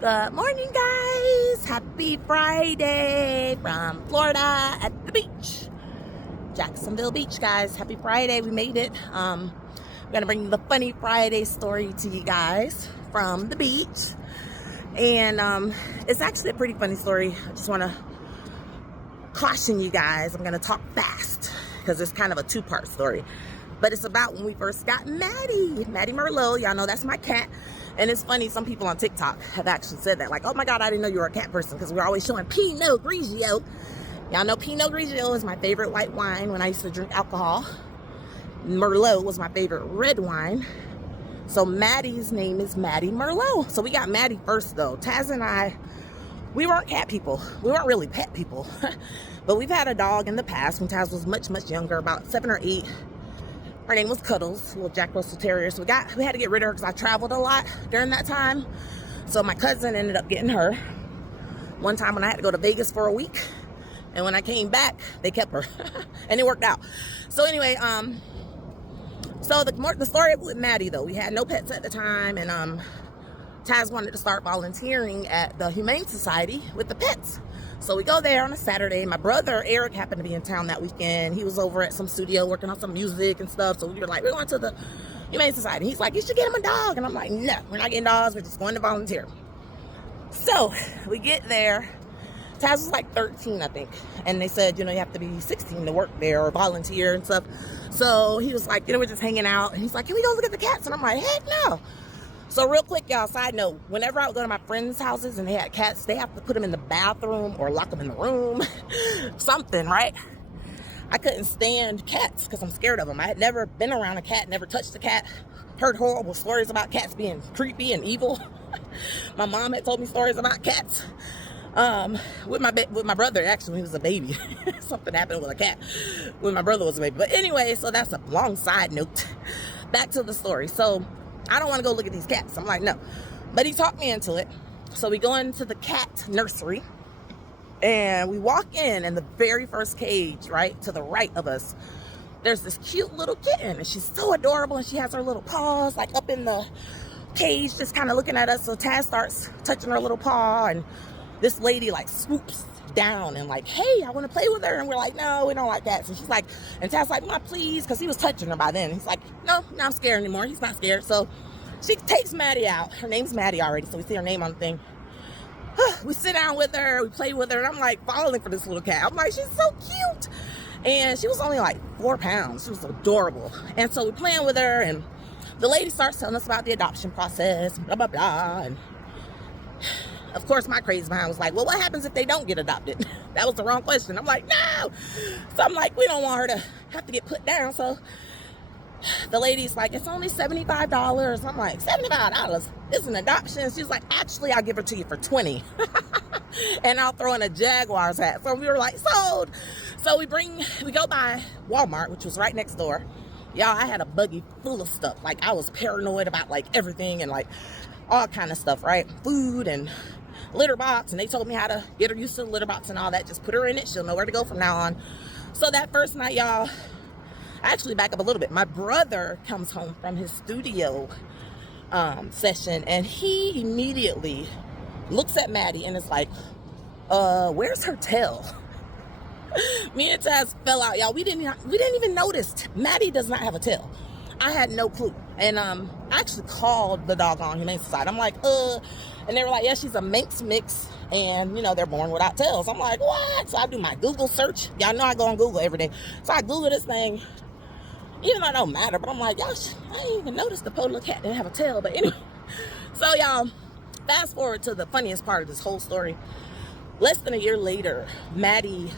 Good morning, guys. Happy Friday from Florida at the beach. Jacksonville Beach, guys. Happy Friday. We made it. I'm going to bring the funny Friday story to you guys from the beach. And it's actually a pretty funny story. I just want to caution you guys. I'm going to talk fast because it's kind of a two-part story. But it's about when we first got Maddie Merlot. Y'all know that's my cat. And it's funny, some people on TikTok have actually said that. Like, oh my God, I didn't know you were a cat person, because we're always showing Pinot Grigio. Y'all know Pinot Grigio is my favorite white wine when I used to drink alcohol. Merlot was my favorite red wine. So Maddie's name is Maddie Merlot. So we got Maddie first, though. Taz and I, we weren't cat people. We weren't really pet people. But we've had a dog in the past when Taz was much, much younger, about 7 or 8. Her name was Cuddles, a little Jack Russell Terrier. So we had to get rid of her because I traveled a lot during that time. So my cousin ended up getting her. One time when I had to go to Vegas for a week, and when I came back, they kept her, and it worked out. So anyway, so the story with Maddie, though, we had no pets at the time, and Taz wanted to start volunteering at the Humane Society with the pets. So we go there on a Saturday. My brother, Eric, happened to be in town that weekend. He was over at some studio working on some music and stuff. So we were like, we're going to the Humane Society. He's like, you should get him a dog. And I'm like, no, we're not getting dogs. We're just going to volunteer. So we get there. Taz was like 13, I think. And they said, you have to be 16 to work there or volunteer and stuff. So he was like, we're just hanging out. And he's like, can we go look at the cats? And I'm like, heck no. So real quick, y'all, side note, whenever I would go to my friends' houses and they had cats, they have to put them in the bathroom or lock them in the room, something, right? I couldn't stand cats because I'm scared of them. I had never been around a cat, never touched a cat, heard horrible stories about cats being creepy and evil. My mom had told me stories about cats. With my brother, actually, when he was a baby. Something happened with a cat when my brother was a baby. But anyway, so that's a long side note. Back to the story. So I don't want to go look at these cats. I'm like, no. But he talked me into it. So we go into the cat nursery. And we walk in, and the very first cage, right, to the right of us, there's this cute little kitten. And she's so adorable. And she has her little paws, like, up in the cage, just kind of looking at us. So Taz starts touching her little paw. And this lady, like, swoops down and like, hey, I want to play with her. And we're like, no, we don't like cats. And she's like, and Taz's like, Ma, please, because he was touching her by then. He's like, no, not scared anymore. He's not scared. So she takes Maddie out. Her name's Maddie already, so we see her name on the thing. We sit down with her, we play with her, and I'm like falling for this little cat. I'm like, she's so cute. And she was only like 4 pounds. She was adorable. And so we're playing with her, and the lady starts telling us about the adoption process, blah, blah, blah. And of course, my crazy mind was like, well, what happens if they don't get adopted? That was the wrong question. I'm like, no. So I'm like, we don't want her to have to get put down. So the lady's like, it's only $75. I'm like, $75? It's an adoption. She's like, actually, I'll give her to you for $20. And I'll throw in a Jaguars hat. So we were like, sold. So we go by Walmart, which was right next door. Y'all, I had a buggy full of stuff. Like, I was paranoid about like everything and like all kind of stuff, right? Food and litter box. And they told me how to get her used to the litter box and all that. Just put her in it. She'll know where to go from now on. So that first night, y'all, actually back up a little bit. My brother comes home from his studio session, and he immediately looks at Maddie and is like, where's her tail? Me and Taz fell out, y'all. We didn't even notice. Maddie does not have a tail. I had no clue. And I actually called the doggone Humane Society. I'm like, and they were like, yeah, she's a Manx mix, and they're born without tails. I'm like, what? So I do my Google search. Y'all know I go on Google every day. So I Google this thing, even though it don't matter, but I'm like, y'all, I didn't even notice the poor little cat didn't have a tail. But anyway, so y'all, fast forward to the funniest part of this whole story. Less than a year later, Maddie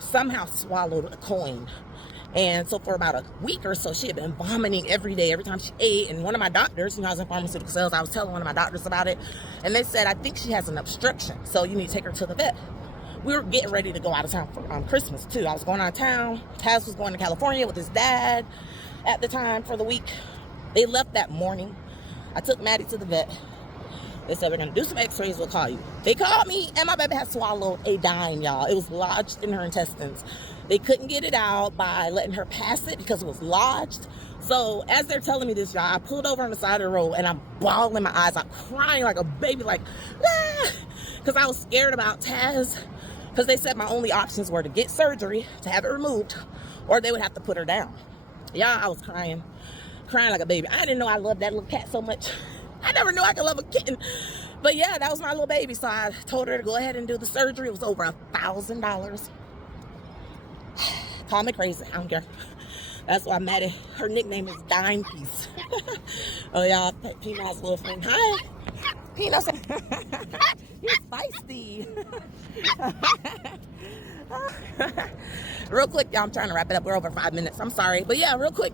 somehow swallowed a coin. And so for about a week or so, she had been vomiting every day, every time she ate. And one of my doctors, I was in pharmaceutical sales, I was telling one of my doctors about it. And they said, I think she has an obstruction, so you need to take her to the vet. We were getting ready to go out of town for Christmas, too. I was going out of town. Taz was going to California with his dad at the time for the week. They left that morning. I took Maddie to the vet. They said, we're going to do some x-rays, we'll call you. They called me, and my baby had swallowed a dime, y'all. It was lodged in her intestines. They couldn't get it out by letting her pass it because it was lodged. So as they're telling me this, y'all, I pulled over on the side of the road, and I'm bawling my eyes out, crying like a baby, like, ah, because I was scared about Taz, because they said my only options were to get surgery, to have it removed, or they would have to put her down. Y'all, I was crying like a baby. I didn't know I loved that little cat so much. I never knew I could love a kitten. But yeah, that was my little baby. So I told her to go ahead and do the surgery. It was over $1,000. Call me crazy. I don't care. That's why Maddie, her nickname is Dime Piece. Oh, y'all, Pino has a little friend. Hi. Pino said, he's feisty. Real quick, y'all, I'm trying to wrap it up. We're over 5 minutes. I'm sorry. But yeah, real quick.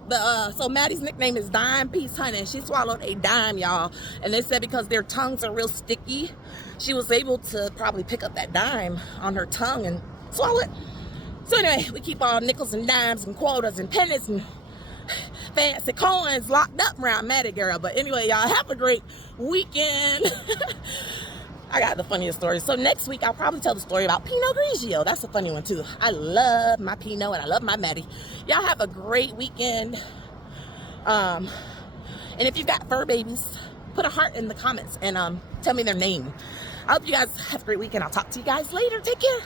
So Maddie's nickname is Dime Piece Honey. And she swallowed a dime, y'all. And they said because their tongues are real sticky, she was able to probably pick up that dime on her tongue and swallow it. So anyway, we keep all nickels and dimes and quarters and pennies and fancy coins locked up around Maddie girl. But anyway, y'all, have a great weekend. I got the funniest story. So next week, I'll probably tell the story about Pinot Grigio. That's a funny one, too. I love my Pinot and I love my Maddie. Y'all have a great weekend. And if you've got fur babies, put a heart in the comments and tell me their name. I hope you guys have a great weekend. I'll talk to you guys later. Take care.